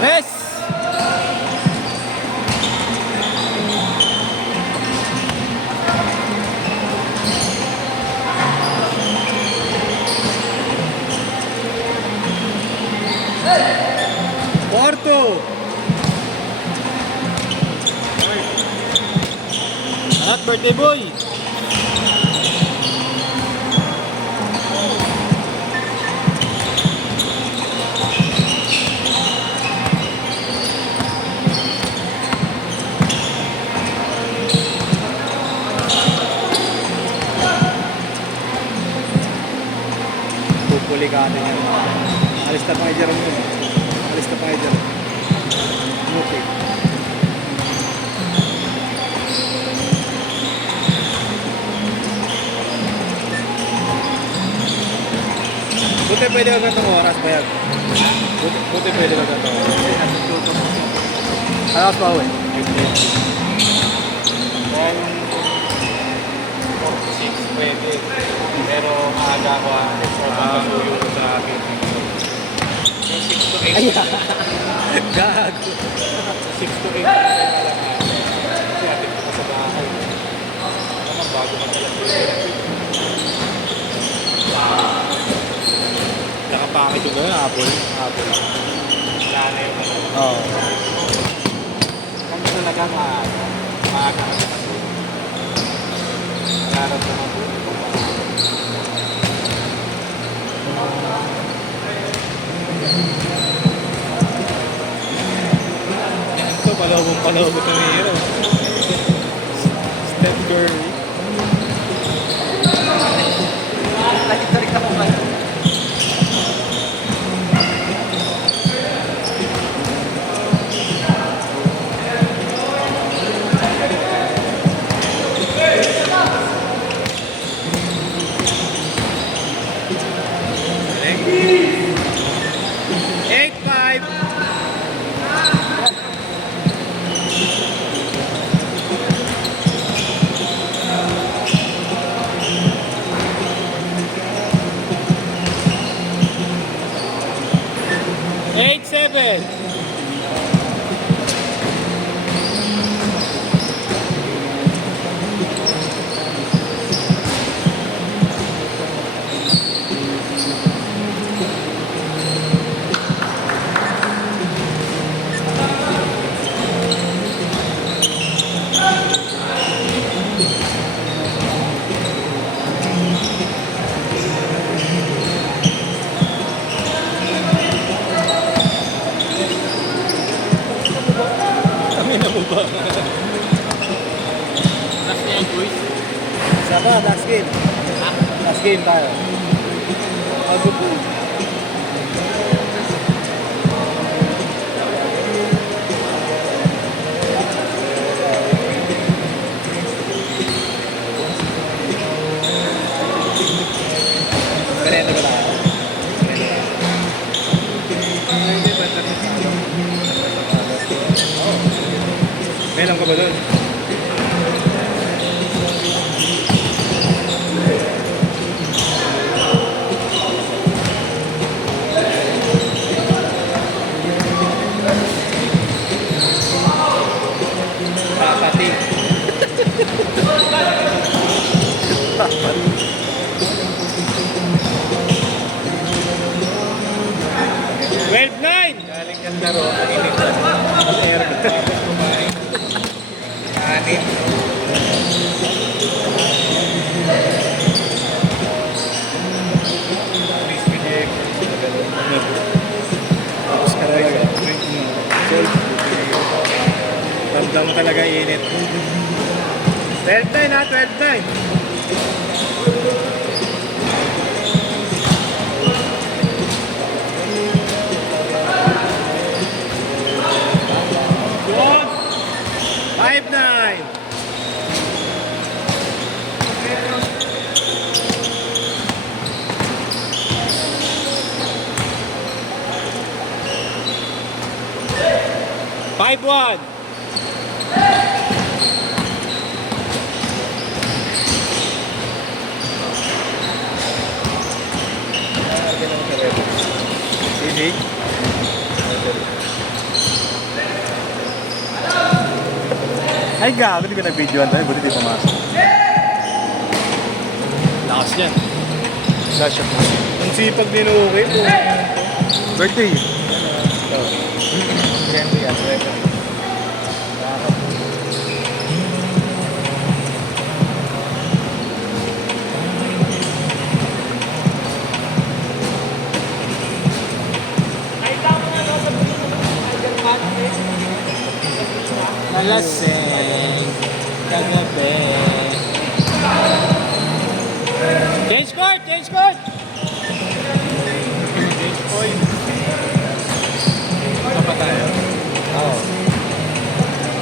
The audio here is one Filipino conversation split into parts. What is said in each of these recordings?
Yes! Porto! At birthday boy! Pupuli ka natin yan. Alis na pa kayo dyan mo. Alis na pa kayo dyan. Okay. Buti pwede ka ganitong oras, bayag. Buti pwede ka ganitong oras. Ano pa uwi? 6 pwede. Pero maaga ko masuyo ko sa akin. Yung 6 to 8. Ayan. Gago. 6 to 8 na lang. Kasi atin ko sa bahay. Naman bago matalas. Nakapangit yung gano'n, apple. Wala na yung ano. Oo. Kami talaga maaga ka masuyo. Nararamdaman ko. Ito, palawag ito na hero. Steph Curry. Tarik-tarik ako kayo. Eight, seven. Kami na mo ba? Last niya yung quiz. Saba, last game. Last game tayo. Bago po. Ganito ba tayo? Meron ka ba doon? Papati. Papati. Well, 9! Galing kang laro, kainit na. Tapos kumain. Kanin. Crispy egg. Tapos ka talaga. Ramdam mo talaga init. 12-9 ha, 12-9. Good. 5-9. Five one. Sini. Ay, gago, di ko na-videoan tayo. Buti di pumasok. Lakas yan. Flash up mo. Ang sipag din okay po. Birthday. Siyempre yan. Nalaseng. Kagabi. Change court! Change court! Change court. Ano pa tayo? Oo.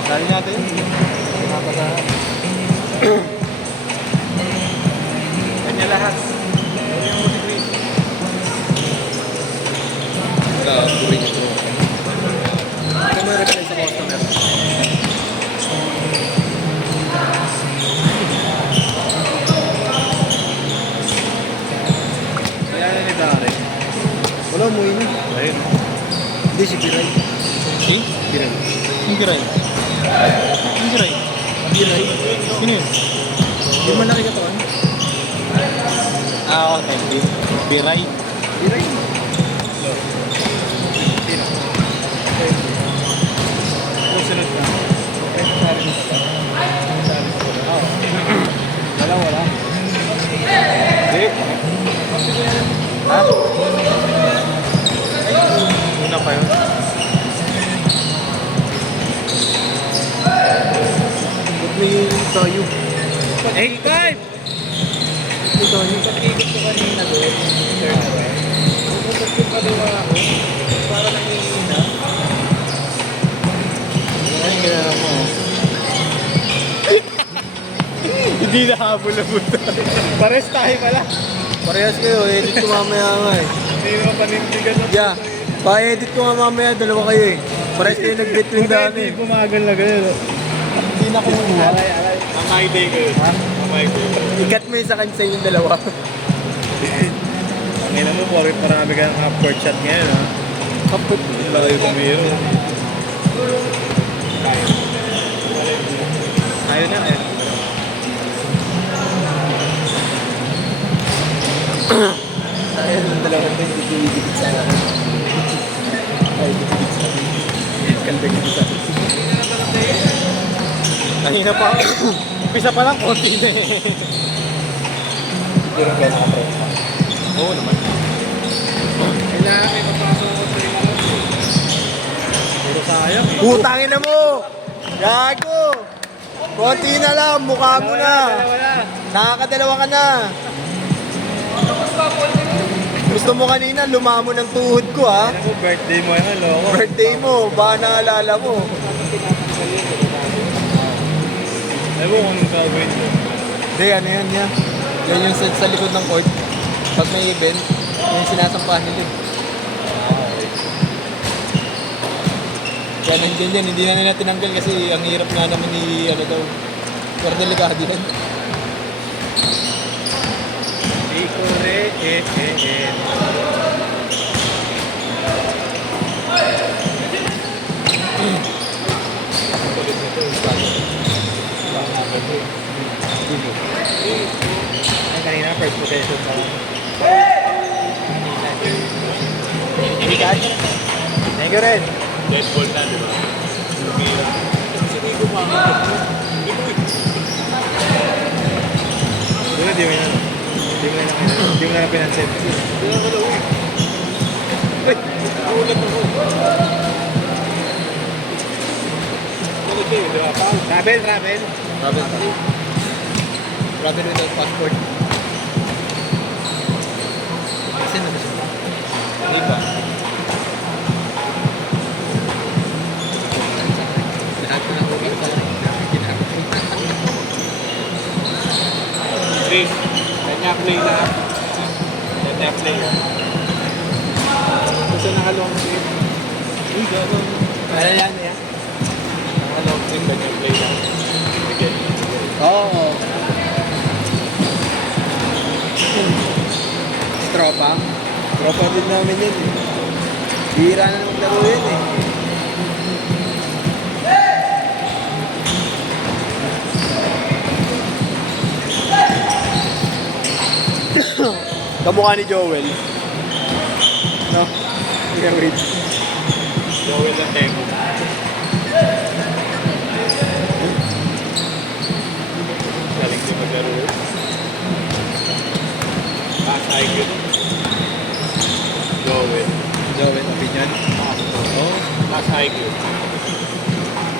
Dali natin. Napatahan. Kanya lahat. Yung mo si Chris. Wala, tuloy nito. Ito mo reply sa customer. Kaya na ni Dari. Wala, umuwi na. Ayun. Hindi, si Biray. Si? Biray. Yung Giray. Yung Giray. Biray. Sino yun? Hindi mo nakikatawan. Okay. Biray. Biray. Sino? Susunod na. Wala, wala. Hindi. Ha? Una pa yun. Huwag mo yung tayo. 8-5! Ito tayo. Pag-ikot ko kanina doon. Pupunta ko kaliwa ako. Para nangihina. Ano yung ginala mo? Hindi na habol na punta. Pares tayo pala. Parehas kayo, edit ko mamaya nga eh. Hindi naman panindigan na. Yeah, pa-edit ko nga mamaya, dalawa kayo eh. Parehas kayo nag-between dami. Hindi bumagal na gano'n. Hindi na kumuha. Alay. Ang my day ko yun. Ha? Ang my day. Ikat mo yung sa kanya sa inyong dalawa. Ang ina mo, marami ka ng upward shot ngayon ha. Kapit. Hindi lang kayo kumiro. Ayun na eh. Ayun, yung dalawa ko hindi dikit sa akin. Ay, dikit sa akin. Kanda dikit sa akin. Kanina pa ako. Umpisa pa lang, konti na eh. Pero kaya nakapress pa. Oo naman. Kailangan may papasok ko sa inyo. Pero sayang eh. Putangin na mo! Gago! Konti na lang, mukha mo na. Wala. Nakakadalawa ka na. Gusto mo kanina, lumamo ng tuhod ko ha. Ano ko, birthday mo yan, loko. Birthday mo, baka naalala mo. Ewan ko anong gagawin ko. Hindi, ano yan yan. Yan yung sa likod ng court. Pag may event, yung sinasampahan nila. Kaya nandiyan yan, hindi na nila tinanggal kasi ang hirap nga naman ni ano daw. Pero delikado yan. Ikore, Ay, kanina, first possession sa Hindi ka? Thank you rin. dead ball na, di ba? Hindi ko Wala, di mo yan. Di mo na pinansin. Ay, ulat ako. Ulat kayo, di ba? Travel. Travel without passport. Kasi na siya. Di ba? Lahat ko na okay sa akin. Chris, kanya play na. Kanya play. Gusto nakalong trip. Uy, gano'n. Ano yan? Nakalong trip, kanya play na. Again. Oo. Tropa? Tropa din namin yun eh. Bihira na naman laro yun eh. Kamukha ni Joel. No? Yeah, wait. Joel ang Teko. Galing din maglaro. IQ. Joel. Joel, opinion. Oh. Taas IQ.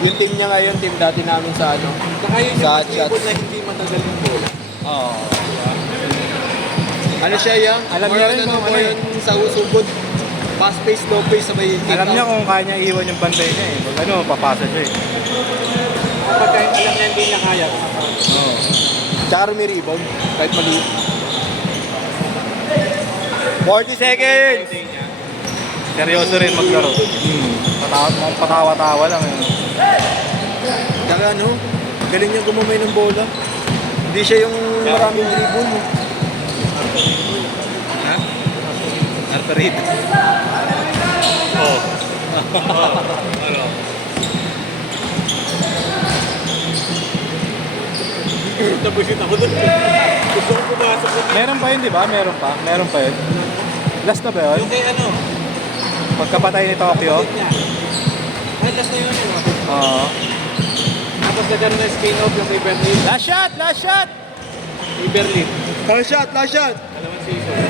Yung team niya ngayon, team dati namin sa ano. Saka yun Sa yung chat. ibon na hindi matagal yung bola. Oo. Ano siya yung? Alam niya rin kung ano yun sa usubod. Fast pace, slow pace, sabay Alam niya kung kaya niya iwan yung bantay niya eh. Pag ano, papasa siya eh. Kapag alam niya hindi niya kaya, Oo. Tsaka may rebound, kahit maliit. 40 seconds! hindi niya. Seryoso rin maglaro. Patawa-tawa lang eh. Tsaka ano, galing niya gumamay ng bola. Hindi siya yung maraming dribble. Ha? Arthurito. Oo. Ano? Tapusin ako doon. Gusto ko pumasok doon. Meron pa yun, di ba? Meron pa. Meron pa yun. Last na ba yun? Yung kay ano? Pagkapatay ni Tokyo? Kapatid niya. Ay, last na yun yun. Oo. Tapos nagkaroon na spin-off yung kay Berlin. Last shot! Last shot! Kay Berlin. Last shot, last shot! Dalawang season.